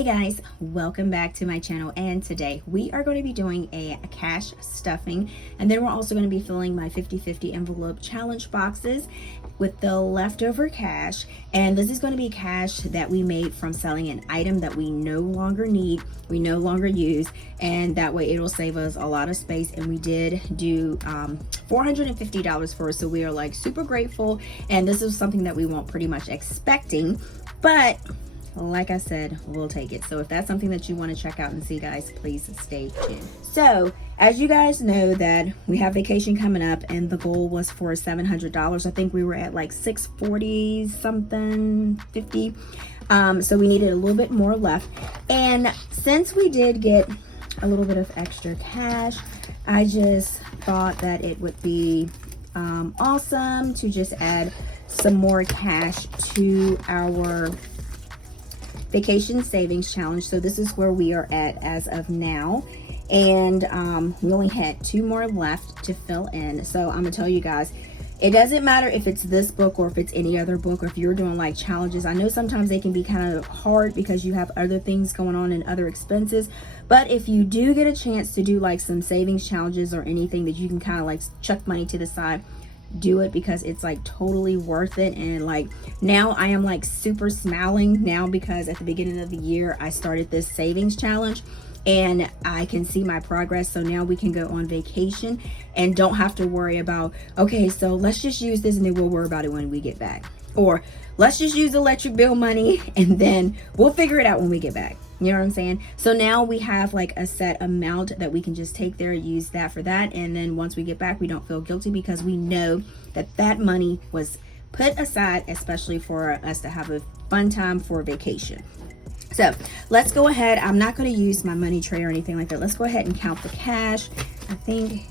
Hey guys, welcome back to my channel, and today we are going to be doing a cash stuffing, and then we're also going to be filling my 50/50 envelope challenge boxes with the leftover cash. And this is going to be cash that we made from selling an item that we no longer need, we no longer use, and that way it'll save us a lot of space. And we did do $450 for it, so we are like super grateful, and this is something that we weren't pretty much expecting, but like I said, we'll take it. So if that's something that you want to check out and see, guys, please stay tuned. So as you guys know, that we have vacation coming up, and the goal was for $700. I think we were at like 640 something, 50. So we needed a little bit more left. And since we did get a little bit of extra cash, I just thought that it would be awesome to just add some more cash to our vacation savings challenge. So this is where we are at as of now, and we only had 2 more left to fill in. So I'm gonna tell you guys, it doesn't matter if it's this book or if it's any other book, or if you're doing like challenges. I know sometimes they can be kind of hard because you have other things going on and other expenses, but if you do get a chance to do like some savings challenges or anything that you can kind of like chuck money to the side, do it, because it's like totally worth it. And like now I am like super smiling now, because at the beginning of the year I started this savings challenge and I can see my progress. So now we can go on vacation and don't have to worry about, okay, so let's just use this and then we'll worry about it when we get back, or let's just use electric bill money and then we'll figure it out when we get back. You know what I'm saying? So now we have like a set amount that we can just take there, use that for that, and then once we get back, we don't feel guilty because we know that that money was put aside especially for us to have a fun time for vacation. So let's go ahead. I'm not going to use my money tray or anything like that. Let's go ahead and count the cash. I think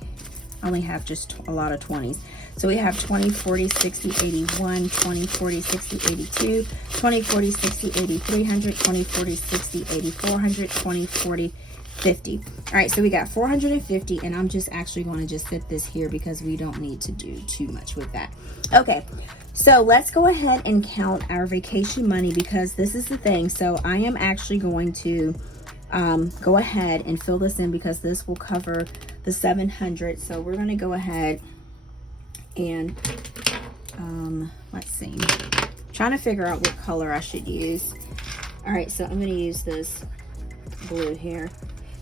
I only have just a lot of 20s. So we have 20, 40, 60, 81, 20, 40, 60, 82, 20, 40, 60, 80, 300, 20, 40, 60, 80, 400, 20, 40, 50. All right, so we got 450, and I'm just actually going to just set this here because we don't need to do too much with that. Okay, so let's go ahead and count our vacation money, because this is the thing. So I am actually going to go ahead and fill this in, because this will cover the 700. So we're going to go ahead and let's see, trying to figure out what color I should use. All right, so I'm going to use this blue here,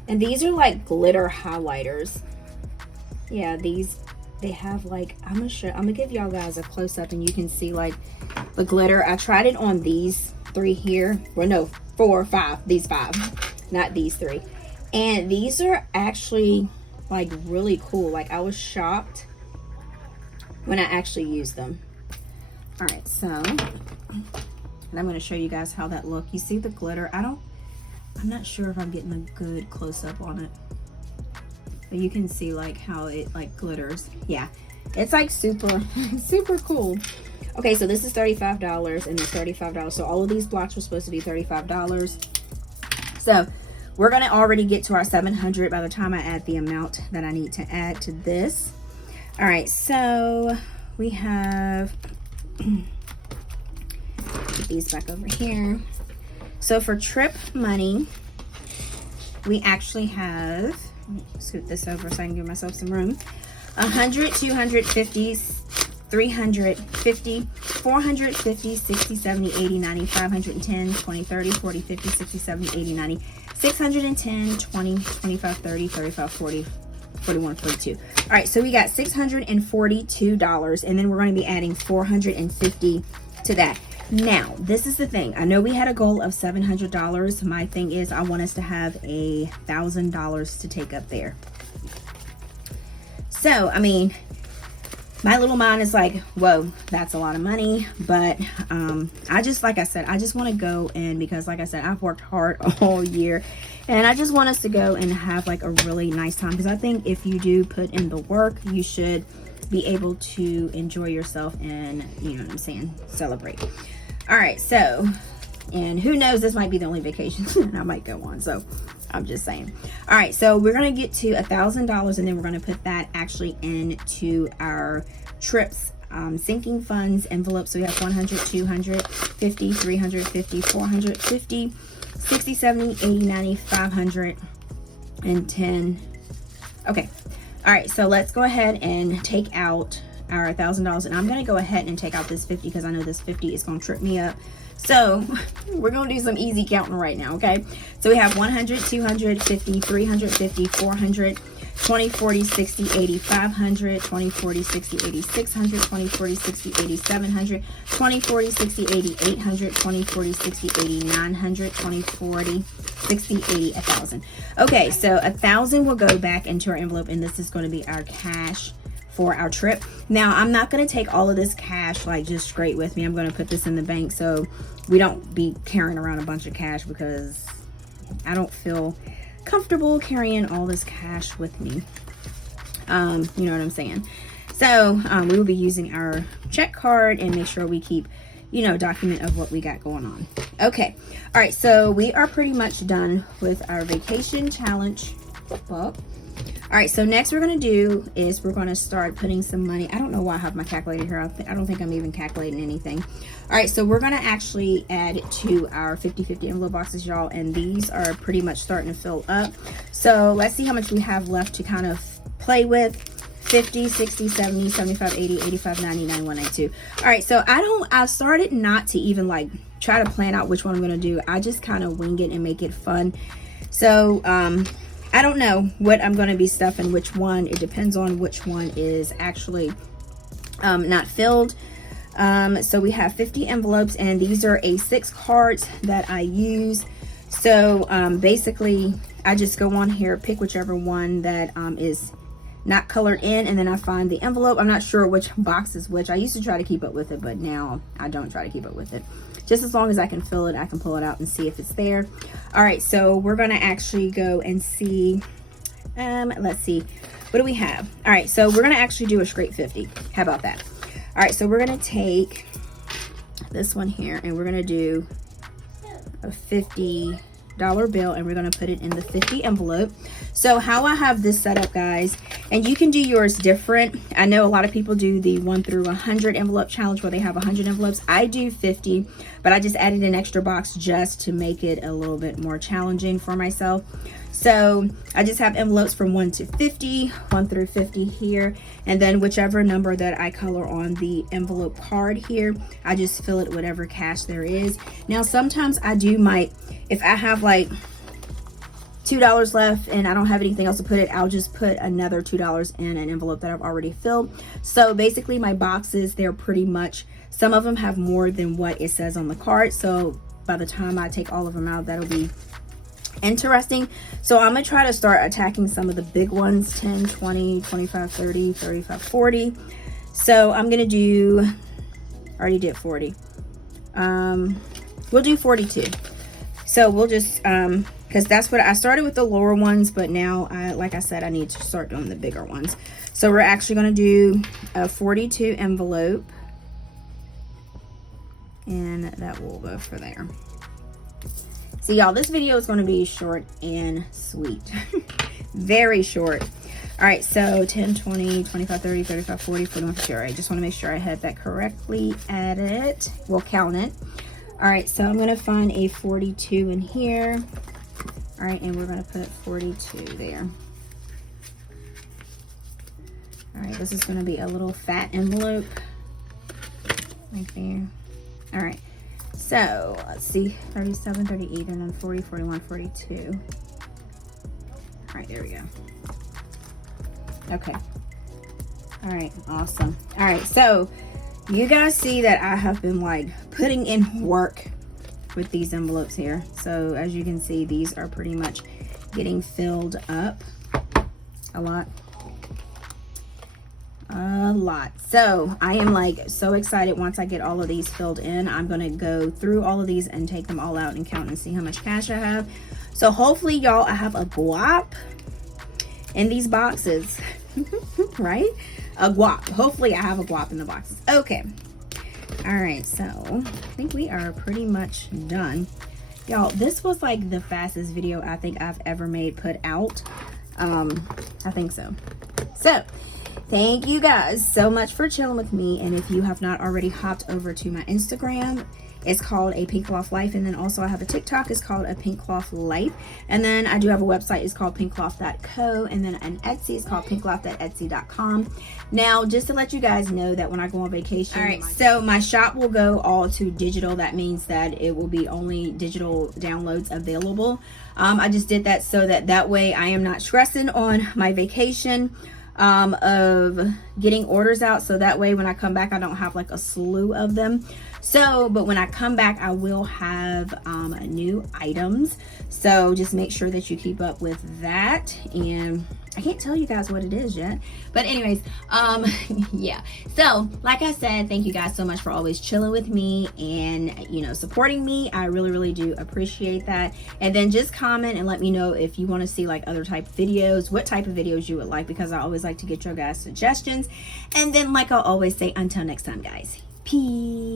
and these are like glitter highlighters. Yeah, these, they have like, I'm gonna give y'all guys a close-up and you can see like the glitter. I tried it on these 3 here, well no, 4 or 5, these 5, not these 3, and these are actually like really cool. Like I was shocked when I actually used them. All right, so, and I'm going to show you guys how that look. You see the glitter? I'm not sure if I'm getting a good close-up on it, but you can see like how it like glitters. Yeah, it's like super super cool. Okay, so this is $35 and it's $35. So all of these blocks were supposed to be $35. So we're going to already get to our 700 by the time I add the amount that I need to add to this. All right, so we have, put these back over here. So for trip money, we actually have, scoot this over so I can give myself some room, 100, 250, 350, 450, 60, 70, 80, 90, 510, 20, 30, 40, 50, 60, 70, 80, 90, 610, 20, 25, 30, 35, 40, 41, 42. All right, so we got $642, and then we're going to be adding 450 to that. Now, this is the thing. I know we had a goal of $700. My thing is, I want us to have $1,000 to take up there. So, I mean, my little mind is like, whoa, that's a lot of money. But I just, like I said, I just want to go in, because like I said, I've worked hard all year, and I just want us to go and have like a really nice time, because I think if you do put in the work, you should be able to enjoy yourself and, you know what I'm saying, celebrate. All right, so, and who knows, this might be the only vacation I might go on, so I'm just saying. All right, so we're gonna get to $1,000, and then we're gonna put that actually into our trips sinking funds envelope. So we have 100, 250, 350, 450, 60, 70, 80, 90, 500, and 10. Okay. All right, so let's go ahead and take out our $1,000, and I'm gonna go ahead and take out this 50 because I know this 50 is gonna trip me up. So we're gonna do some easy counting right now, okay? So we have 100, 200, 50, 350, 400, 20, 40, 60, 80, 500, 20, 40, 60, 80, 600, 20, 40, 60, 80, 700, 20, 40, 60, 80, 800, 20, 40, 60, 80, 900, 20, 40, 60, 80, 1,000. Okay, so 1,000 will go back into our envelope, and this is going to be our cash for our trip. Now, I'm not going to take all of this cash like just straight with me. I'm going to put this in the bank so we don't be carrying around a bunch of cash, because I don't feel comfortable carrying all this cash with me. You know what I'm saying? So we will be using our check card and make sure we keep, you know, document of what we got going on. Okay. All right. So we are pretty much done with our vacation challenge book. All right, so next we're going to do is we're going to start putting some money. I don't know why I have my calculator here. I don't think I'm even calculating anything. All right, so we're going to actually add to our 50-50 envelope boxes, y'all, and these are pretty much starting to fill up. So let's see how much we have left to kind of play with. 50, 60, 70, 75, 80, 85, 90, 91, 92. All right, so I started not to even like try to plan out which one I'm going to do. I just kind of wing it and make it fun. So, I don't know what I'm going to be stuffing which one. It depends on which one is actually not filled. So we have 50 envelopes, and these are A6 cards that I use. So basically, I just go on here, pick whichever one that is not colored in, and then I find the envelope. I'm not sure which box is which. I used to try to keep up with it, but now I don't try to keep up with it. Just as long as I can fill it, I can pull it out and see if it's there. All right, so we're gonna actually go and see, let's see, what do we have? All right, so we're gonna actually do a straight 50. How about that? All right, so we're gonna take this one here, and we're gonna do a $50 bill, and we're gonna put it in the 50 envelope. So how I have this set up, guys, and you can do yours different. I know a lot of people do the 1 through 100 envelope challenge where they have 100 envelopes. I do 50, but I just added an extra box just to make it a little bit more challenging for myself. So I just have envelopes from 1 to 50, 1 through 50 here, and then whichever number that I color on the envelope card here, I just fill it whatever cash there is. Now sometimes I do if I have like $2 left and I don't have anything else to put it, I'll just put another $2 in an envelope that I've already filled. So basically my boxes, they're pretty much, some of them have more than what it says on the card. So by the time I take all of them out, that'll be interesting. So I'm gonna try to start attacking some of the big ones, 10, 20, 25, 30, 35, 40. So I'm gonna do, I already did 40. We'll do 42. So we'll just, because that's what I started with, the lower ones, but now like I said, I need to start doing the bigger ones. So we're actually going to do a 42 envelope, and that will go for there. So y'all, this video is going to be short and sweet. Very short. All right, so 10, 20, 25, 30, 35, 40, 41, 50. All right, just want to make sure I had that correctly added. We'll count it. All right, so I'm going to find a 42 in here. All right, and we're going to put 42 there. All right, this is going to be a little fat envelope right there. All right, so let's see, 37, 38, and then 40, 41, 42. All right, there we go. Okay. All right, awesome. All right, so you guys see that I have been like putting in work with these envelopes here. So as you can see, these are pretty much getting filled up a lot. So I am like so excited. Once I get all of these filled in, I'm gonna go through all of these and take them all out and count and see how much cash I have. So hopefully y'all, I have a guap in these boxes. Right? A guap. Hopefully I have a guap in the boxes. Okay. All right, so I think we are pretty much done. Y'all, this was like the fastest video I think I've ever put out. I think so. So thank you guys so much for chilling with me. And if you have not already hopped over to my Instagram, It's called APinkeClothlife. And then also I have a TikTok. It's called APinkeClothlife. And then I do have a website. It's called pinkcloth.co. And then an Etsy. It's called pinkcloth.etsy.com. Now, just to let you guys know that when I go on vacation, all right, so my shop will go all to digital. That means that it will be only digital downloads available. I just did that so that way I am not stressing on my vacation of getting orders out, so that way when I come back I don't have like a slew of them. So but when I come back I will have new items, so just make sure that you keep up with that. And I can't tell you guys what it is yet, but anyways, yeah, so like I said, thank you guys so much for always chilling with me and, you know, supporting me. I really do appreciate that. And then just comment and let me know if you want to see like other type of videos, what type of videos you would like, because I always like to get your guys' suggestions. And then like I always say, until next time guys, peace.